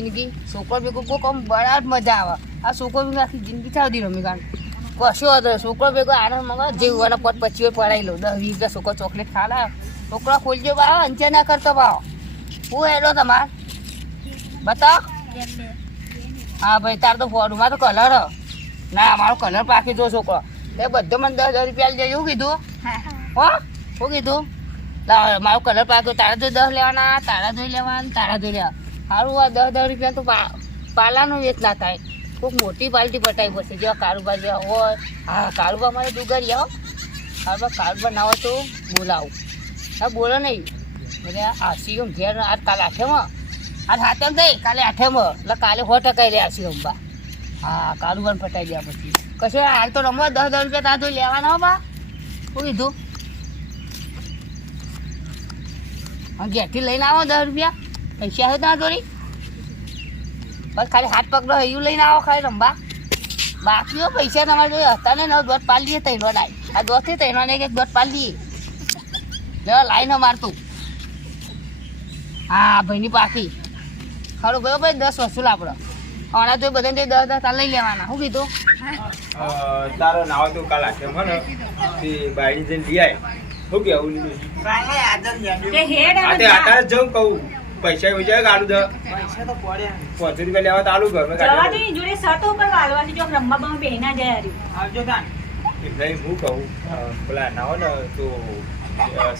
જિંદગી છોકરો ભેગો કોઈ કામ બરાબર મજા આવે આ છોકરો ભેગો આખી જિંદગી ચાવતી રમી કારણ કશો હતો છોકરો ભેગો આનંદ મંગા જે હોવાના પોત પછી પડાવી લો 10-20 રૂપિયા છોકરો ચોકલેટ ખાલા છોકરો ખોલજો ભાવ અંચે ના કરતો ભાવ હું હેડો તમાર બતાવ હા ભાઈ તાર તો ફોડમાં તો કલર ના મારો કલર પાકી જો છોકરો એ બધો મને 10 રૂપિયા લઈ એવું કીધું હો શું કીધું મારો કલર પાક્યો તારા જોઈ 10 લેવાના તારા જોઈ લેવાના તારા જોઈ લેવા સારું આ 10 રૂપિયા તો પાલાનું વેચ ના થાય ખૂબ મોટી પાલટી પટાવી પડશે જેવા કારુબા જેવા હોય હા કારુબા મારે દુગારી આવો કારુબા ના હોય તો બોલાવું હા બોલો નહીં એટલે આ સીએમ ઘેર આજ કાલે 8માં આજ 7 થઈ કાલે 8માં એટલે કાલે 100% રહ્યા સીએમબા હા કારુબાને પટાવી ગયા પછી કશું હાલ તો રમવા 10 રૂપિયા તાર જોઈ લેવાના હો બા શું કીધું ઘેરથી લઈને આવો 10 રૂપિયા પૈસા હોય ત્યાં દોરી બસ ખાલી હાથ પકડો એવું લઈને આવો ખાલી રમવા બાકી પૈસા તમારે જોઈએ હતા ને દોટ પાડી દઈએ તૈનો લાઈ આ દોસ્તી તૈનો ને એક દોટ પાડી દઈએ લેવા લાઈને મારતું હા ભાઈની પાકી ખરું ભાઈ ભાઈ 10 વસૂલ આપણો હમણાં તો બધાને 10 તાર લઈ લેવાના શું કીધું તારો નાવ તો કાલ આખે મને બાયડી જઈને લઈ આય શું કેવું અત્યારે જવું કહું પૈસા વિચાર ગાડું દે પૈસા તો પડ્યા 5 રૂપિયા લેવા તો આલુ ઘરમાં ગાડી જોડે સતો ઉપર વાળવાની જો રમવા બેના જાય આવજો તાન એટલે હું કહું પેલા નાવ ને તો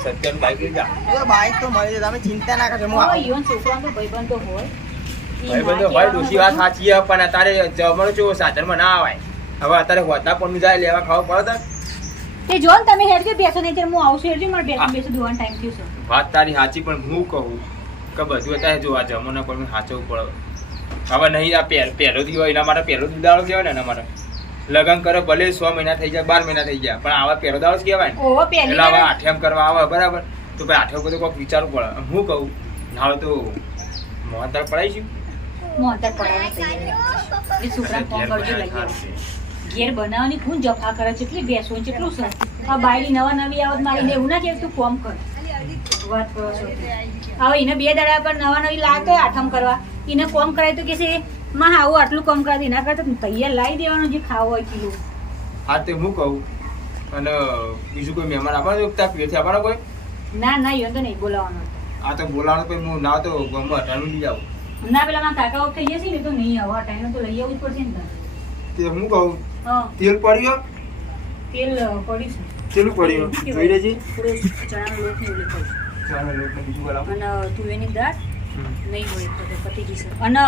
સત્યન બાઈક લઈ જા બાઈક તો મળી જાય તમે ચિંતા ના કરજો હું ઈવન છોકરાનો ભાઈબંધ તો હોય ભાઈબંધો હોય ડોશી વાત સાચી છે પણ અત્યારે જમણો છો સાધનમાં ના આવાય હવે અત્યારે હોતા પણ જાય લેવા ખાવા પડે તે જોન તમે હેડજો બેસો નહીં હું આવશું હેડજો મારે બેસો દોવાનો ટાઈમ થયો છે વાત તારી સાચી પણ હું કહું કે બધું અત્યારે જો આ જમવાના પર સાચવવું પડે હવે નહીં આ પહેલો દી હોય એના માટે પહેલો દાડો કહેવાય ને એના માટે લગ્ન કરે ભલે 6 મહિના થઈ જાય 12 મહિના થઈ ગયા પણ આવા પહેલો દાડો જ કહેવાય ને એટલે હવે આઠેમ કરવા આવે બરાબર તો ભાઈ આઠેમ બધું કોઈક વિચારવું પડે હું કહું ના તો મોહનતાળ પડાવીશું મોહનતાળ પડાવવા એ છોકરા ફોન કરજો લઈ ઘેર બનાવવાની કોણ જફા કરે છે એટલી બેસો કેટલું સર આ બાયડી નવી આવત મારીને એવું ના કે તું ફોર્મ કર વાત કરો છો હવે એને 2 દાડા પર નવી લાગે આઠમ કરવા એને કોમ કરાય તો કે છે માં આવું આટલું કામ કરાવી એના કરતા તૈયાર લાવી દેવાનું જે ખાવો હોય કિલો હા તે હું કહું અને બીજું કોઈ મહેમાન આવવાનું ત્યાં પેરથી આવવાનો કોઈ ના એ તો નહીં બોલાવવાનો આ તો બોલાવવાનો કોઈ હું ના તો ગમવા હટાનું લઈ આવું ના પેલા મારા કાકા વખતે જશે ને તો નહીં આવો ટાઈમ તો લઈ આવવું જ પડશે ને તે હું કહું તેલ પડ્યો તેલ પડી છે તેલું પડ્યું જોઈ લેજે ચણાનો લોટ ને ઓલે પડી ચાલો લોટ બીજું બોલાવ અને તુવેરની દાળ નહીં હોય તો પતી જશે અને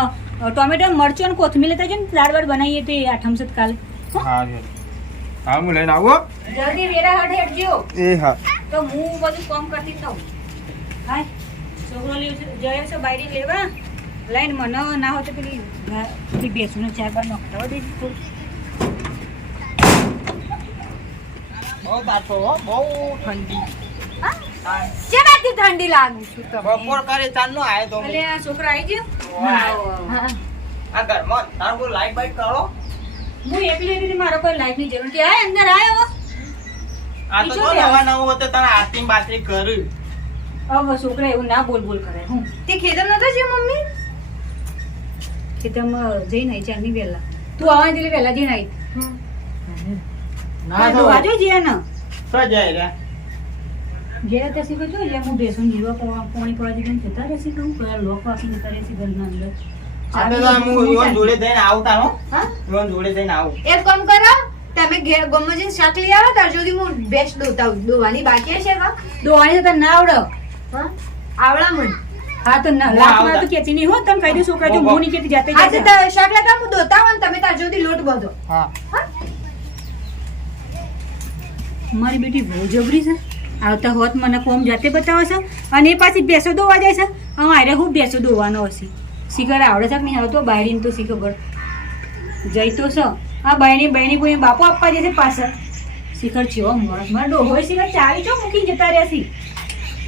ટોમેટો મરચું અને કોથમીર લેતા છે ને દાળ વાળ બનાવીએ તો એ આઠમસત કાલે હા હું લઈને આવો જલ્દી વેરા હટ હેડજો એ હા તો હું બધું કામ કરતી થાઉં હાય છોકરો જાય છે બાયડી લેવા લાઈન મને ના હોય તો પેલી બેસુને 4 બાર નોખતા દેજે બહુ તાતો બહુ ઠંડી શેનાથી ઠંડી લાગુ છું તો બપોર કરે ચાલનો આયો તો એટલે આ છોકરા આવી ગયો આ ઘરમાં તારો કોઈ લાઈટ બાઈટ કરો હું એકલી હતી મારો કોઈ લાઈટ ની જરૂર નથી આ અંદર આયો આ તો જો નવા નવો હતો તને આરતી બાતરી કર્યું હવે છોકરા એવું ના બોલ કરે હું તે ખેતર નતો છે મમ્મી ખેતરમાં જઈને આવી ચાલની વેલા તું આવવાની દિલે વેલા જઈને આવી ના તો વાજો જે ને સજાય રે ઘેર તે શીખો છો એટલે હું બેસું જીવા પાણી પડવા જઈને જતા રહેશે તો હું પેલા લોક વાકીને કરે છે ઘરના અંદર આપણે તો હું ઈવન જોડે જઈને આવતા હો હા ઈવન જોડે જઈને આવું એક કામ કરો તમે ઘેર ગમમાં જઈને શાક લઈ આવો તાર સુધી હું બેસ્ટ દોવાની બાકી છે કા દોવાની તો ના આવડો હા આવડા મન હા તો ના લાખમાં તો કેતી નહીં હો તમે કહી દો છોકરા જો હું નહીં કેતી જાતે હા તો શાક લગા હું દોતા હોય તમે તાર સુધી લોટ બધો હા મારી બેટી બહુ જબરી છે આવતા હોત મને કોમ જાતે બતાવે છે અને એ પાછી ભેંસો દોવા જાય છે અમારે હું ભેંસો દોવાનો હશે શીખર આવડે છે કે નહીં આવતો બાયડીને તો શી ખબર જઈ તો છે આ બહેણી કોઈ બાપો આપવા જશે પાછળ શિખર છે માણસ મારા ડોહોય શિખર ચાવી ચો મૂકી જતા રહ્યા છે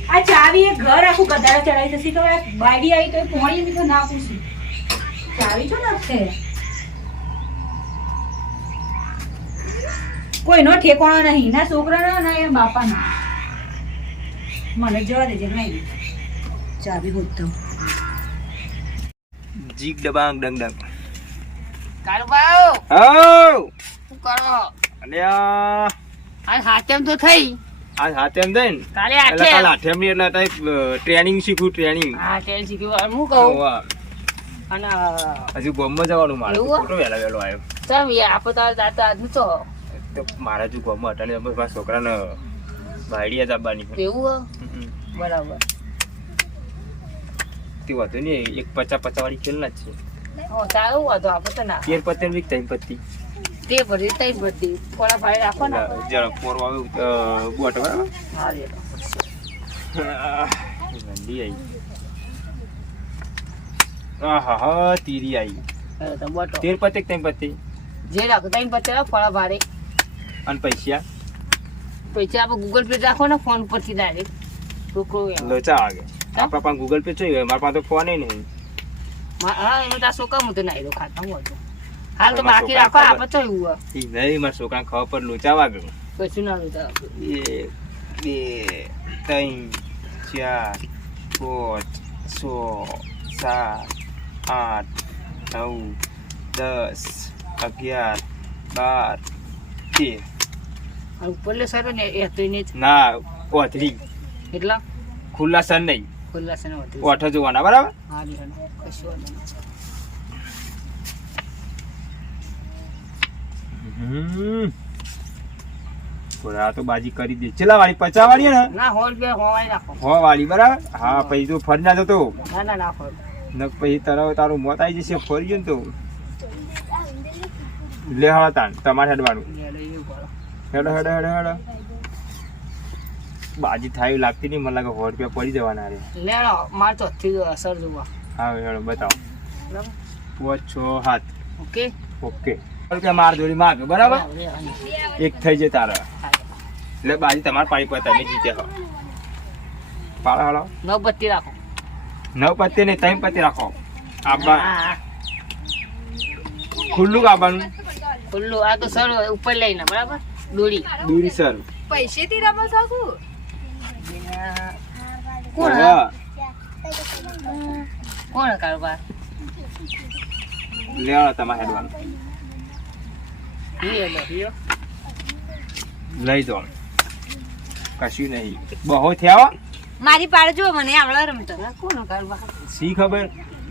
આ ચાવી એ ઘર આખું ગધાડા ચડાવી છે શિખર બાયડી આવી તો એ પોણી એમ તો ના પૂછ્યું ચાવી છો નાખશે કોઈનો ઠેકાણો નહીં ના છોકરાનો ના એ બાપાનો મને જવા દેજે નહીં ચાવી હોત તો જીગ ડબાંગ ડંગ ડંગ. કાળુબા હાઉ શું કરો અલ્યા આ હાથેમ તો થઈ આ હાથે એમ થાય ને કાલે એટલે કાલ આઠે હાથે એમની એટલે ટ્રેનિંગ શીખું ટ્રેનિંગ. હા ટેલ શીખ્યું હું કહું અને હજુ ગોમમાં જવાનું મારે એવું? ખોટો વહેલો વહેલો આવ્યો ચાલ આપો તાર દાતા આજનું તો તો મારા હજુ ગોમમાં હતા ને મારા છોકરાને ભાઈડિયા જ આપવાની છે. એવું હમ. બરાબર તે વધુ નહીં એક 50-50 વાળી ખેલ ના જ છે. સારું હતો આપો તો ના 13 પત્તી ને 3 પત્તી તે ભરી તઈ બધી થોડા ભાઈ રાખો ને જરા પોર આવે બોટ બરાબર. હા રે ગંદી આવી. આહા હા તીરી આવી. તો બોટો 13 પત્તી કે 3 પત્તી જે રાખો તઈ પછી ફળા ભારે અને પૈસા પૈસા આપણે ગૂગલ પે રાખો ને ફોન પરથી ડાયરેક્ટ છોકરો લોચા વાગે. આપણા પાસે ગૂગલ પે જોઈ હોય, મારા પાસે તો ફોન નહીં. હા એનું તાર છોકરા હું તો નાઈ દો ખાતા હું હતું હાલ તો બાકી રાખો આપણે તો એવું હોય. ઈ નહીં મારા છોકરાને ખબર પર લોચા વાગે. કશું ના લીધા 1 2 3 4 5 6 7 8 9 10 11 12 13 ઉપર લે સર ને એ તો ને ના ઓથરી એટલા ખુલ્લા સન નહીં ખુલ્લા છે ને હોતી ઓઠ જોવાના બરાબર. હા રે કશું વાંધો નહીં. આ તો બાજી કરી દે. ચલા વાળી 50 વાળી ને ના હોલ બે હોવાય રાખો 100 વાળી બરાબર. હા પછી તું ફરી ના જતો ના ના ના હોલ ને પછી તારું મોત આવી જશે ફરી ગયું ને તો લે હળા તાન તમારે હેડવાનું. હેડો હેડો હેડો હેડો. બાજી થાય લાગતી નહીં મને લાગે 100 રૂપિયા પડી જવાના રે. લેડો માર તો થી અસર જોવા હા હેડો બતાવો. બરાબર 5 6 7 ઓકે ઓકે રૂપિયા માર જોડી માગ બરાબર. એક થઈ જાય તારે એટલે બાજી તમારે પાડી પર તમે જીતે હો. પાડો હાલો 9 પત્તી રાખો 9 પત્તી ને 3 પત્તી રાખો. આબા હા ખુલ્લું કાબાનું ખુલ્લું આ તો સર ઉપર લઈને બરાબર દોડી દૂરી સર પૈસેથી રમો શકું કોણ હા કોણ કારબાર લેવા તમારે હેડવાનું લઈ દો કશું નહીં બહુ થયા મારી પાડે જો મને આવડે રમતો કોણ કારબાર શી ખબર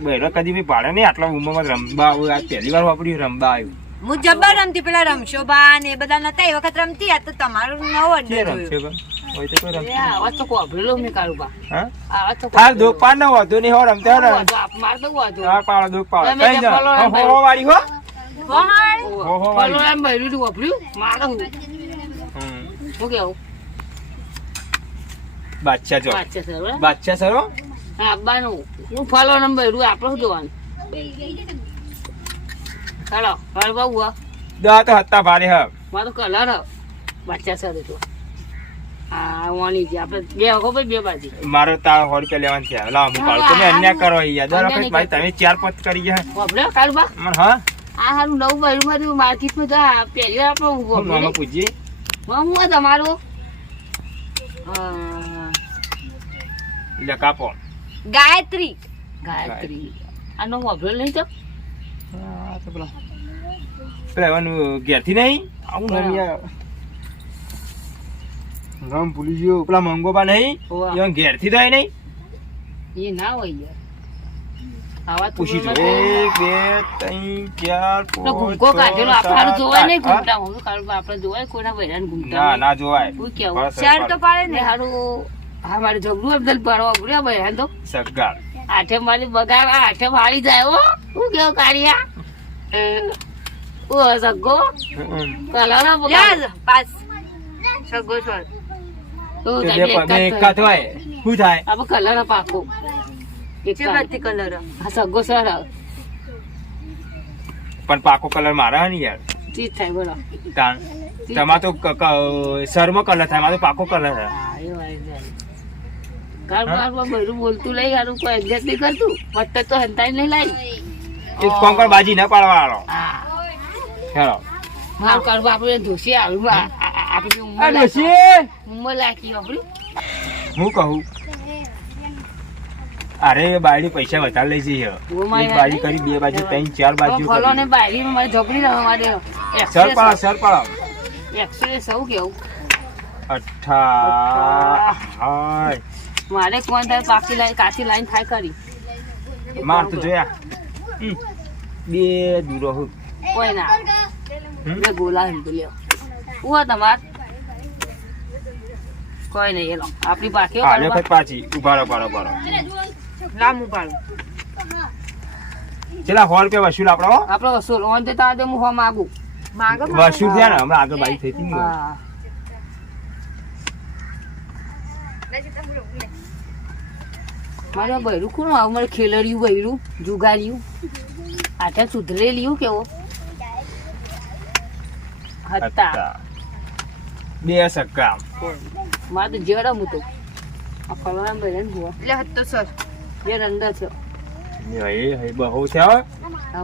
બેરો કદી બી પાડે નહીં આટલા ઉંમરમાં રમવા આવ્યું. આ પહેલી વાર વાપર્યું રમવા આવ્યું. હું જબ્બર રમતી પેલા રમશોબા ને એ બધા નતા એ વખત રમતી આ તો તમારું નવો કે રમશે પણ હોય તો કોઈ રમશે. આવાજ તો કોભરેલો મેં કારબાર હા આવાજ તો હાલ દોક પાડ ન હોતો નહીં હો રમતા હો માર તો વાજો હા પાડો દોક પાડો તમે કઈ જા ચપ્પલો એમ હો વાળી હો ઓહો બોલો એમ ભર્યું વાપર્યું મારે હું શું કેવું બાદશાહ જો વાંચે સર બરાબર બાદશાહ સર હો. હા આપવાનું હું ફોલો નંબર ભર્યું આપણે શું જોવાનું ચાલો કારબાર હુઆ દા તો હતા ભારે હ મારો કલર બાદશાહ સર તો હા વાણી છે આપણે બે વખો ભાઈ બે બાજી મારો તાર 100 રૂપિયા લેવાનું છે. લાવ હું પાડું તમે અન્યાય કરો યાર દર વખત ભાઈ તમે 4-5 કરી ગયા વાપરે કારબાર મને હા આ હારું નવું ભર્યું મારું માર્કેટમાં તો આ પહેલી વાર આપણે ઊભો હું નામ પૂછીએ હું તમારું એટલે કાપો ગાયત્રી ગાયત્રી આનો વાપરેલ નહીં તો હા તો પેલા એવાનું ઘેરથી નહીં આવું નામ યાર નામ ભૂલી ગયો. પેલા મંગોબા નહીં હોવા. એ ઘેરથી થાય નહીં એ ના હોય યાર આવા તો પૂછી જો બોલો 1 2 3 4 તો ઘૂમકો કાઢેલો આપણે હારું જોવાય નહીં ઘૂમતા હું કાઢું આપણે જોવાય કોઈના બૈરાને ઘૂમતા ના નહીં. ના જોવાય શું કેવું બસ, ચાર તો પાડે ને ને હારું હા મારે ઝઘડું અબદલ પાડવા પડ્યા બૈરાને તો સગાડ આઠે મારી બગાડ આઠે મારી જાય હો શું કેવું કાઢ્યા ઓ સગો કલર યાર પાસ સગો છો એકાત હોય શું થાય આપણે કલર પાકો એક જે બધી કલર હા સગો સર પણ પાકો કલર મારા ને યાર ચીજ થાય બોલો તાણ તમાર તો શર્મો કલર થાય મારો પાકો કલર થાય હા એ વાત છે કારબારમાં બધું બોલતું લઈ હારું કોઈ એડજસ્ટ નહીં કરતું પત્તર તો હંતાઈ નહીં લાવી એક કોમ કર બાજી ના પાડવા વાળો હા હેલો મારું કારબા આપણે ધોસી આવ્યું આપણી આ ઉંમર ડોશી ઉંમર લાખી આપણી હું કહું અરે બાયડી પૈસા વધારે લઈ જઈએ ઓ માય એક બાજુ કરી બે બાજુ ત્રણ ચાર બાજુ ફલો ને બાયરી મારે ઝોપડી રહે મારે સર પાડો એક્સરે સૌ કેવું અઠ્ઠા હાય મારે કોણ તારે પાકી લાઈન કાચી લાઈન થાય ખરી માર તો જોયા બે દૂરો હું કોઈ ના મેં ગોલા હિંદુ લ્યો હું તમાર કોઈ નહીં એલો આપણી પાકી આલે કઈ પાછી ઉભા રહો પાડો લામ ઉપાડો ચલા 100 રૂપિયા વસૂલ આપણો હો? આપણો વસૂલ ઓન તે તારે હું હો માગું વસૂલ થયા ને હમણાં આગળ બાઈ થઈ હતી ને હા મારે બૈરું કોણ આવું મારે ખેલર્યું બૈરું જુગાર્યું આટલા સુધરેલ્યું કેવો હતા અચ્છા. બે સક્કા મારે તો જડમ હતો આ ફલવાના બૈરાને જુઓ એટલે હતો સર બે રંડા છે હે બહુ છે હો.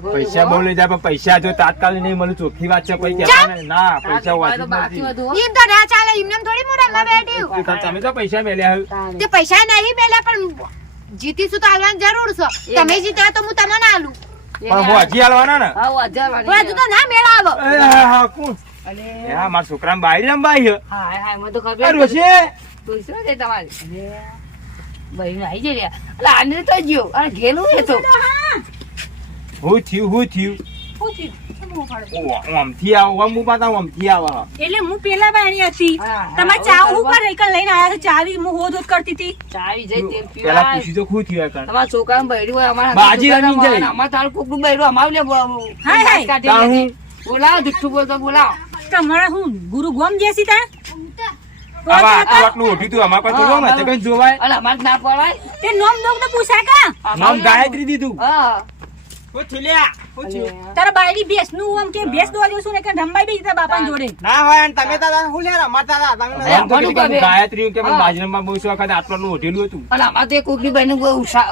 પૈસા બહુ લઈ જાય પણ પૈસા જો તાત્કાલિક નહીં મળે ચોખ્ખી વાત છે કોઈ કહેતા નહીં. ના પૈસા વાંચી બાકી નથી બધું એમ તો ના ચાલે એમને થોડી મોડા માં બેઠી તમે તો પૈસા મેલ્યા હોય. તે પૈસા નહીં પેલા પણ જીતીશું તો હાલવાની જરૂર છે તમે જીત્યા તો હું તમને આલું પણ હોજી હાલવાના ને હા હજાર પણ હજુ તો ના મેળાવો એ હા કોણ એ હા મારા છોકરાને બાઈ રંબાઈ છે હા હા મને તો આ ખબર રોશે પૂછો છે તમારી બહેન આવી જઈ રહ્યા એટલે આને તો ગયો અને ઘેલું એ તો હું થયું શું થયું? કેમ ઊભો પડ્યો? આમથી આવો આમ પાતા આમથી આવો એટલે હું પેલા બાણી હતી હા, તમે હા, ચા હા, ઉપર રહી લઈને આયા છો ચાવી હું હોદ હોદ કરતી હતી ચાવી જઈ તેલ પેલા પીવા પૂછ્યું તો શું થયું આ કાન? તમારા છોકરાને બૈરું હોય અમારા બાજી રમી જાય. અમારે તારું કોકનું બૈરું અમારે લે હાય, હાય. કાઢી બોલાવો જુઠ્ઠું બોલતો બોલાવો તમારે હું ગુરુ ગોમ જેસી તા આવા આટલું ઓઢ્યું તું અમારા પાસે થોડું આમ કઈ જોવાય અને અમારે ના પડાય તે નોમ દોગ તો પૂછા કા નામ ગાયત્રી દીધું હા હું થીલ્યા હું થયું તારા બાયડી ભેંસ નું આમ કે ભેંસ દોવા દેશું ને કે રંબાઈ બી તારા બાપા જોડે ના હોય અને તમે તારા હું લે રમતા હતા તમે અરે, આમ તો ભણું કીધું કે કરે. ગાયત્રી કે હા. બાજરામાં બહુ વખત આટલું ઓઢેલું હતું અને અમારે તો કોકની બહેન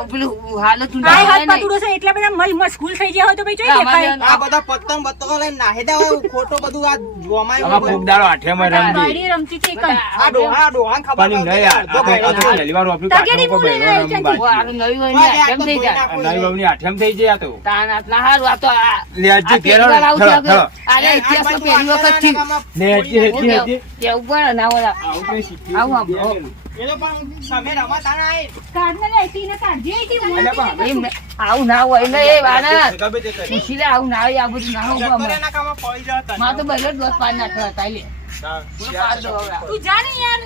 પેલું હાલત હાય હાથ પાતુડો છે એટલે બધા મસ્કૂલ થઈ ગયા હોય તો ભાઈ જોઈ દેખાય આ બધા પતંગ બતંગો લઈને નાહી દે હોય ખોટો બધું આ જોમાય આમાં કોક દાડો આઠેમાં રમજી બાયડી રમતી હતી કઈ આ ડોહા ખબર પણ નહીં યાર આ તો પહેલી વાર વાપર્યું તગેડી કાઠું કોઈ બોલીને બહેરો આવી રમવા. નવી હોય ને કેમ થઈ જાય નાની બાબુની આઠેમ થઈ જાય આ તો તાન આટલા હારું આ તો આ લે હજી આ ઘેર પહેલી વાર આવું થયો, થયું. થયો. અરે ઇતિહાસ તો પહેલી વખત થયું. લે હજી હજી કેવું પડે ના ઓલા આવું કઈ શીખ્યું આવું આમ, નથી. એ તો પણ તમે રમતા ના કાઢને લેતી ને કાઢી આવી હતી અલ્યા પણ એમ ને, આવું ના હોય ને એ બાના ગમે તે કરે. પૂછી લે આવું ના હોય આ બધું ના હોય અમારે. ના કામમાં પડી જતા મારે તો પહેલો જ દોસ્ત પાડ નાખ્યો હતા લે હા. પાડ દો હવે. તું જા ને યાર